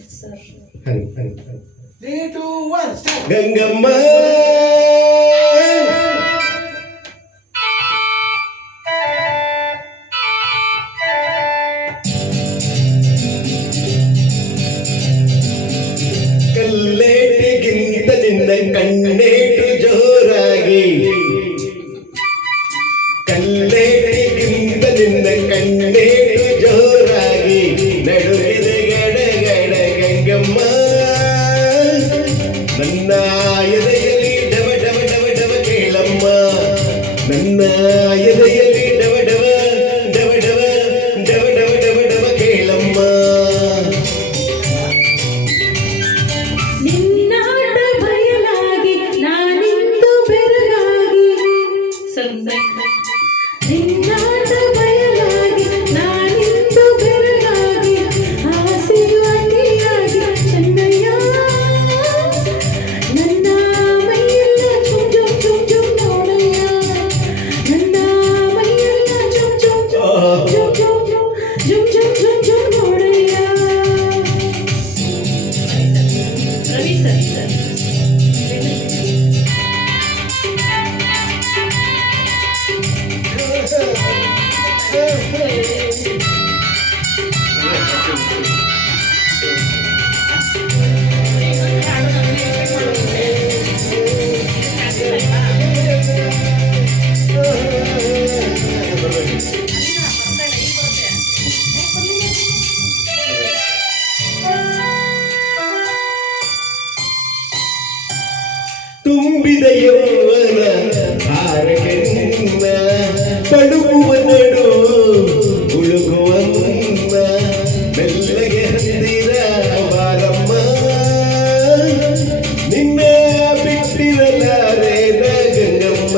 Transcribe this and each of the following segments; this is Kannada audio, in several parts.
ಹರಿ ಹರಿ 3, 2, 1 ಸ್ಟಾರ್ಟ್. ಗಂಗಮ್ಮ ಕಲ್ಲೇಟಿಗಿಂತ ನಿನ್ನ ಕಣ್ಣೇಟು ಜೋರಾಗಿ, ಕಲ್ಲೇಟಿಗಿಂತ ನಿನ್ನ ಕಣ್ಣೇಟು ಜೋರಾಗಿ ನಡುವಿದೆ ಗಡಗಡ ಗಂಗಮ್ಮ. ನನ್ನ ಎದೆಯಲ್ಲಿ ಡವ ಡವ ಡವ ಡವ ಕೇಳಮ್ಮ, ನನ್ನ ಎದೆಯಲ್ಲಿ ಡವ ಡವ ಡವ ಡವ ಡವ ಡವ ಡವ ಡವ ಕೇಳಮ್ಮ. ನಿನ್ನಾಟ ಬಯಲಾಗಿ ನಾನಿಂದು ಬೆರಗಾಗಿ, ನಿನ್ನಾಟ ಬಯಲಾಗಿ ನಾನಿಂದು ಬೆರಗಾಗಿ, ಆಸೆಯು ಅತಿಯಾಗಿ ಚೆನ್ನಯ್ಯ. ನನ್ನ ಮೈಯೆಲ್ಲ ಚುಮ್ ಚುಮ್ ಚುಮ್ ಚುಮ್ ನೋಡಯ್ಯ, ನನ್ನ ಮೈಯೆಲ್ಲ ಚುಮ್ ಚುಮ್ ಚುಮ್ ಚುಮ್ ಚುಮ್ ಚುಮ್ ಚುಮ್ ಚುಮ್ ಚುಮ್ ನೋಡಯ್ಯ. ರವಿ ಸರ್ ತುಂಬಿದ ಯೌವನ ಹಾರಗೆನ್ನ ಪಡುಗುವ ನಡು ಉಳುಗುವ ಮುನ್ನ ಮೆಲ್ಲಗೆ ಹತ್ತಿರ ಬಾರಮ್ಮ. ನಿನ್ನ ಬಿಟ್ಟಿರಲಾರೆ ಗಂಗಮ್ಮ.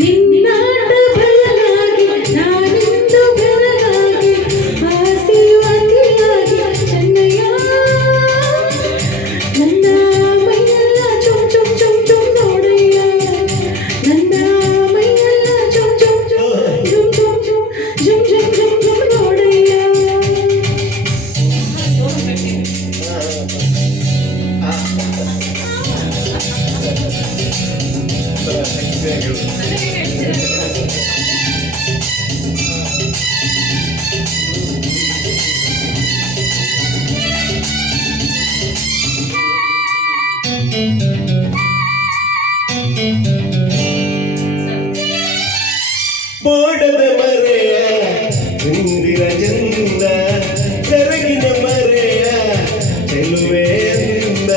ನಿನ್ನಾಟ ಬಯಲಾಗಿ ನಾನಿಂದು ಬೆರಗಾಗಿ, ಆಸೆಯು ಅತಿಯಾಗಿ ಚೆನ್ನಯ್ಯ. ನನ್ನ ಮೈಯೆಲ್ಲ ಚುಮ್ ಚುಮ್ ಚುಮ್ ಚುಮ್ ನೋಡಯ್ಯ, ನನ್ನ ಮೈಯೆಲ್ಲ ಚುಮ್ ಚುಮ್ ಚುಮ್ ಚುಮ್ ಚುಮ್ ಚುಮ್ ಚುಮ್ ಚುಮ್ ಚುಮ್ ನೋಡಯ್ಯ. ಮೋಡದ ಮರೆಯ ಹಿಂದಿರ ಚಂದ, ಕರಗಿನ ಮರೆಯ ಚೆಲುವೆ ಅಂದ,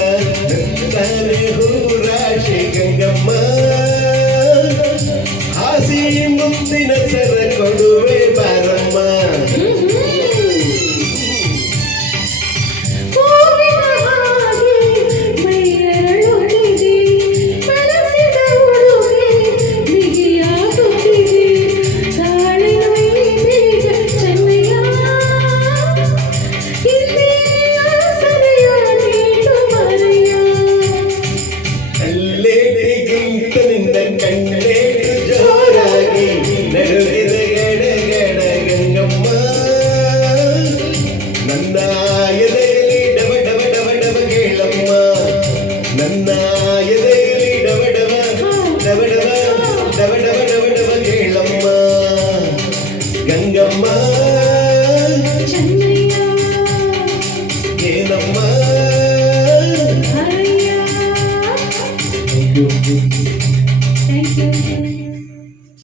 ತಾನೆ ಹೂರಾಶಿ ಗಂಗಮ್ಮ. ಹಾಸಿ ಮುಂದಿನ ಸರ ಕೊಡುವೆ ಬಾರಮ್ಮ. ಹೂವಿನ ಹಾಗೆ ಮೈಯರಳುತ್ತಿದೆ, ಬಳಸಿದ ಉಡುಗೆ ಬಿಗಿಯಾಗುತ್ತಿದೆ, ತಾಳಿನ ಈ ಬೀಜ ಚೆನ್ನಯ್ಯ. ಇಲ್ಲಿ ಆಸರೆಯ ನೀಟು ಮರೆಯ, ಕಲ್ಲೇಟಿಗಿಂತ ನಿನ್ನ ಕಣ್ಣೇಟು ಜೋರಾಗಿ ನಡುವಿದ ಗಡಗಡ ಗಂಗಮ್ಮ. ನನ್ನ ಎದೆಯಲ್ಲಿ ಡವ ಡವ ಡವ ಡವ ಕೇಳಮ್ಮ, ನನ್ನ ಎದೆಯಲ್ಲಿ ಡವ ಡವ ಡವ ಡವ ಡವ ಡವ ಡವ ಡವ ಕೇಳಮ್ಮ ಗಂಗಮ್ಮ. ಚೆನ್ನಯ್ಯ ಏನಮ್ಮ ಹರಯ್ಯ.